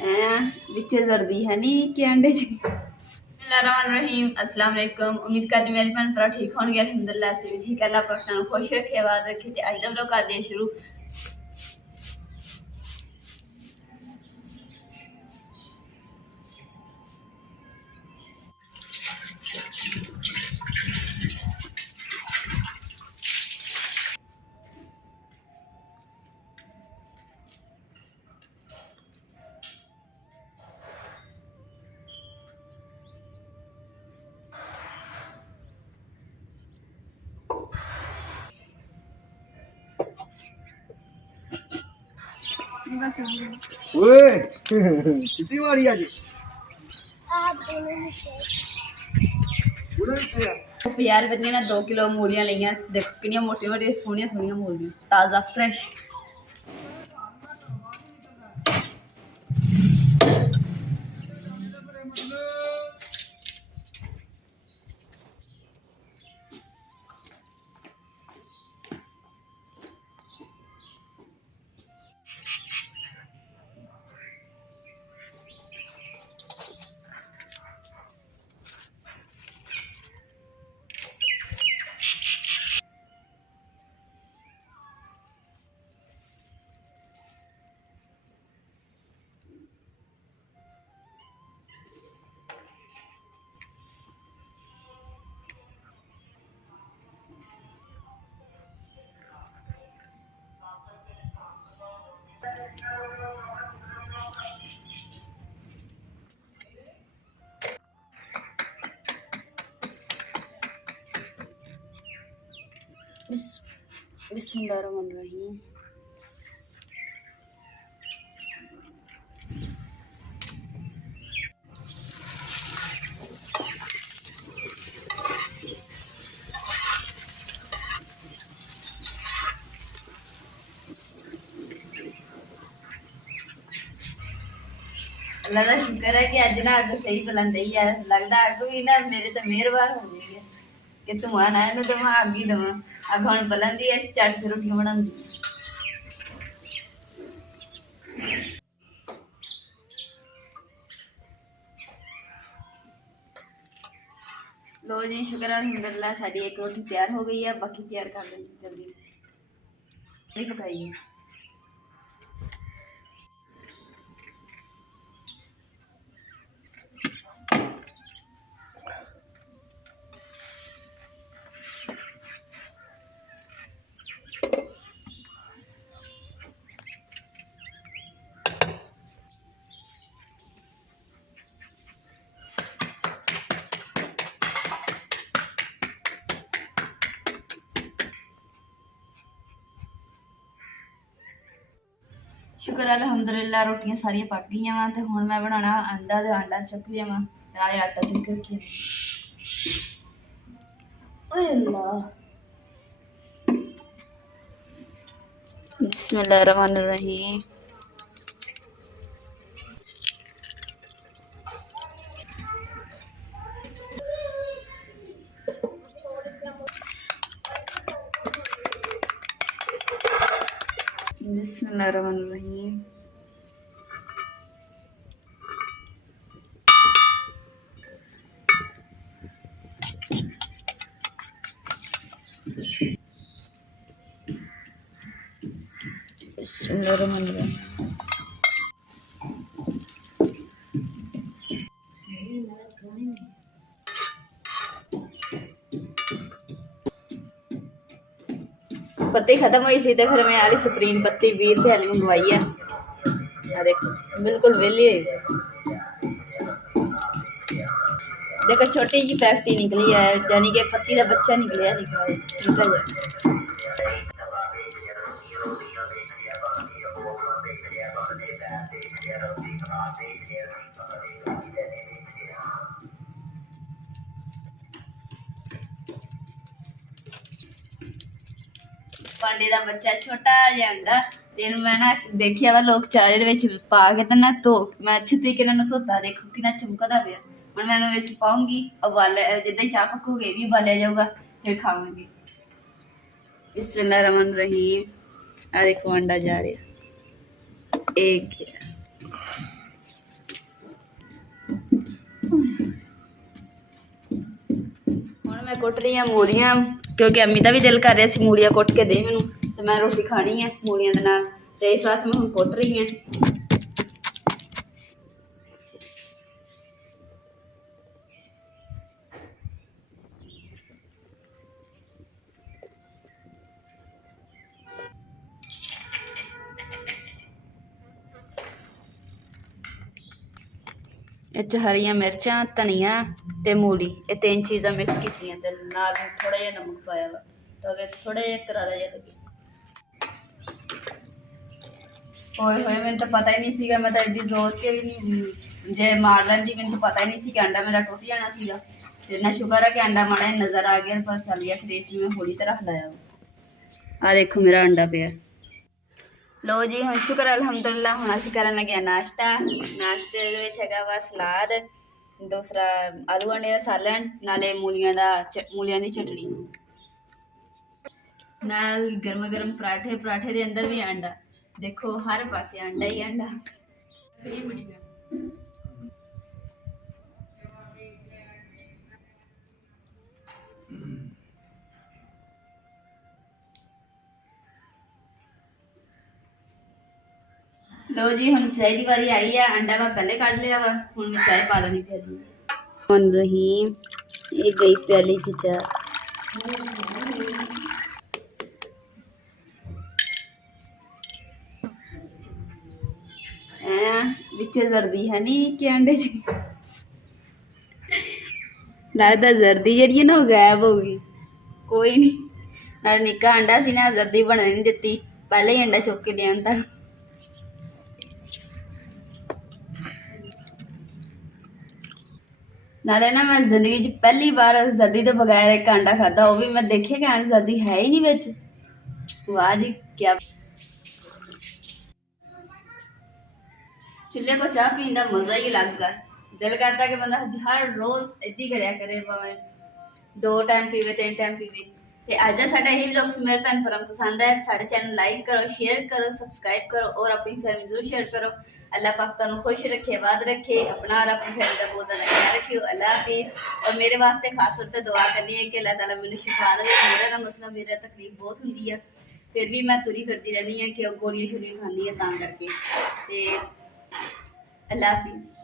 बिच्चे दर्दी है नी कि अंडे रहीम अस्सलाम वालेकुम। उम्मीद करती मेरे भैन भरा ठीक होंगे। अल्हम्दुलिल्लाह से भी ठीक है। अल्लाह पाक तुहानू खुश रखे, आबाद रखे। ते अज दा व्लॉग कर दिया शुरू। ओए कितनी बारी आज यार बच्चे ने 2 किलो मूलियां लिया। देखो कितनी मोटी मोटी सोहनिया सोहनिया मूलियां, ताज़ा फ्रेश। बिस्मिल्लाहिर्रहमानिर्रहीम। अल्लाह का शुक्र है कि अज ना अग सही बुलंद ही है। लगता अग भी ना मेरे तो मेहरबान हो गई है कि तू आना इन्हू दवा अग ही दवा। अग हम बुलंद ही है, चट से रोटियां बनाती। लो जी शुक्र अल्हम्दुलिल्लाह साड़ी एक रोटी तैयार हो गई है। बाकी तैयार कर लेंगे जल्दी पकाई है। शुक्र अल्हम्दुलिल्लाह रोटियां सारियां पक गई वा। तो हुण मैं बनाना अंडा। तो अंडा चुक लिया वा, नाले आटा चुक के रखी। बिस्मिल्लाहिर्रहमानिर्रहीम। बिस्मिल्लाहिर्रहमानिर्रहीम। बिस्मिल्लाहिर्रहमानिर्रहीम। पत्ती खत्म हुई सी तो फिर मैं आली सुप्रीम पत्ती 20 रुपए वाली मंगवाई है। देखो बिल्कुल वेली हुई। देखो छोटी जी पैकेटी निकली है, यानी कि पत्ती का बच्चा निकलिया निकला जाए। पांडे का बच्चा छोटा जिहा अंडा। तेन मैं ना देखिया वा लोग चाह दे पा के तो ना धो मैं अच्छे तरीके धोता। देखो कि चमकदा पिया। हम मैं पाऊंगी उबाले, जिदा ही चाह पकूगी भी उबालिया जाऊगा, फिर खाऊंगी। बिस्मिल्लाहिर्रहमानिर्रहीम। आ देखो अंडा जा रहा एक। ਕੁੱਟ ਰਹੀ ਹਾਂ ਮੂਲੀਆਂ, ਕਿਉਂਕਿ ਅੰਮੀ ਦਾ ਵੀ ਦਿਲ ਕਰ ਰਿਹਾ ਸੀ ਮੂਲੀਆਂ ਕੁੱਟ ਕੇ ਦੇ ਮੈਨੂੰ, ਤੇ ਮੈਂ ਰੋਟੀ ਖਾਣੀ ਹੈ ਮੂਲੀਆਂ ਦੇ ਨਾਲ, ਤੇ ਇਸ ਵਾਸਤੇ ਮੈਂ ਹੁਣ ਕੁੱਟ ਰਹੀ ਹਾਂ। ਇਹ 'ਚ ਹਰੀਆਂ ਮਿਰਚਾਂ, ਧਨੀਆ ਤੇ ਮੂਲੀ, ਇਹ ਤਿੰਨ ਚੀਜ਼ਾਂ ਮਿਕਸ ਕੀਤੀਆਂ ਤੇ ਨਾਲ ਥੋੜਾ ਜਿਹਾ ਨਮਕ ਪਾਇਆ ਵਾ, ਤਾਂ ਕਿ ਥੋੜਾ ਜਿਹਾ ਕਰਾਰਾ ਜਿਹਾ ਲੱਗੇ। ਹੋਏ ਹੋਏ ਮੈਨੂੰ ਤਾਂ ਪਤਾ ਹੀ ਨਹੀਂ ਸੀਗਾ, ਮੈਂ ਤਾਂ ਐਡੀ ਜ਼ੋਰ ਕੇ ਵੀ ਨਹੀਂ, ਜੇ ਮਾਰ ਲੈਂਦੀ ਮੈਨੂੰ ਤਾਂ ਪਤਾ ਹੀ ਨਹੀਂ ਸੀ ਕਿ ਅੰਡਾ ਮੇਰਾ ਟੁੱਟ ਜਾਣਾ ਸੀਗਾ। ਤੇ ਨਾ ਸ਼ੁਕਰ ਹੈ ਕਿ ਅੰਡਾ ਮਾੜਾ ਜਿਹਾ ਨਜ਼ਰ ਆ ਗਿਆ, ਪਰ ਚੱਲ ਗਿਆ। ਫਿਰ ਇਸ ਨੂੰ ਮੈਂ ਹੌਲੀ ਤਰ੍ਹਾਂ ਹਿਲਾਇਆ। ਆ ਦੇਖੋ ਮੇਰਾ ਅੰਡਾ ਪਿਆ। ਲੋ ਜੀ ਹੁਣ ਸ਼ੁਕਰ ਅਲਹਮਦੁਲਿਲਾ, ਹੁਣ ਅਸੀਂ ਕਰਨ ਲੱਗੇ ਹਾਂ ਨਾਸ਼ਤਾ। ਨਾਸ਼ਤੇ ਦੇ ਵਿੱਚ ਹੈਗਾ ਵਾ ਸਲਾਦ, ਦੂਸਰਾ ਆਲੂ ਅੰਡੇ ਦਾ ਸਾਲਨ, ਨਾਲੇ ਮੂਲੀਆਂ ਦੀ ਚਟਣੀ, ਨਾਲ ਗਰਮ ਗਰਮ ਪਰਾਠੇ। ਪਰਾਠੇ ਦੇ ਅੰਦਰ ਵੀ ਅੰਡਾ, ਦੇਖੋ ਹਰ ਪਾਸੇ ਅੰਡਾ ਹੀ ਅੰਡਾ। लो जी हम चाय की बारी आई है। अंडा मैं पहले काट लिया वा, हुण मैं चाय पा लेनी प्याली बन रही। ये गई प्याली च चाय। विच जर्दी है नी कि अंडे च लगता जर्दी जी ना गायब हो गई। कोई नहीं, ना निक्का अंडा सी ना जर्दी बनने नहीं दिती, पहले ही अंडा चुक के ले आंदा। नाले ना मैं जिंदगी च पहली बार जर्दी तो बगैर एक अंडा खादा, वो भी मैं देखे कि जर्दी है ही नहीं विच। वाह जी क्या। चूल्हे को चाह पीने का मजा ही अलग है। दिल करता कि बंदा हर रोज इदा करया करे, भावें 2 टाइम पीवे 3 टाइम पीवे। ते अज साडा यही व्लॉग मेरे भैन भरावां नूं पसंद है, साडे चैनल लाइक करो, शेयर करो, सब्सक्राइब करो और अपनी फैमिली जरूर शेयर करो। अल्लाह पाक तुहानूं खुश रखे, आबाद रखे, अपना और अपनी फैमिली का बहुत ज़्यादा ख्याल रखियो। अल्लाह हाफिज़। और मेरे वास्ते खास तौर पर दुआ करनी है कि अल्लाह ताला मैनूं शिफा दे। मेरा ना मसला, मेरा तकलीफ बहुत हुंदी है, फिर भी मैं तुरी फिरदी रहनी है कि गोलियां शोलियां खानी है, तां करके। ते अल्लाह हाफिज़।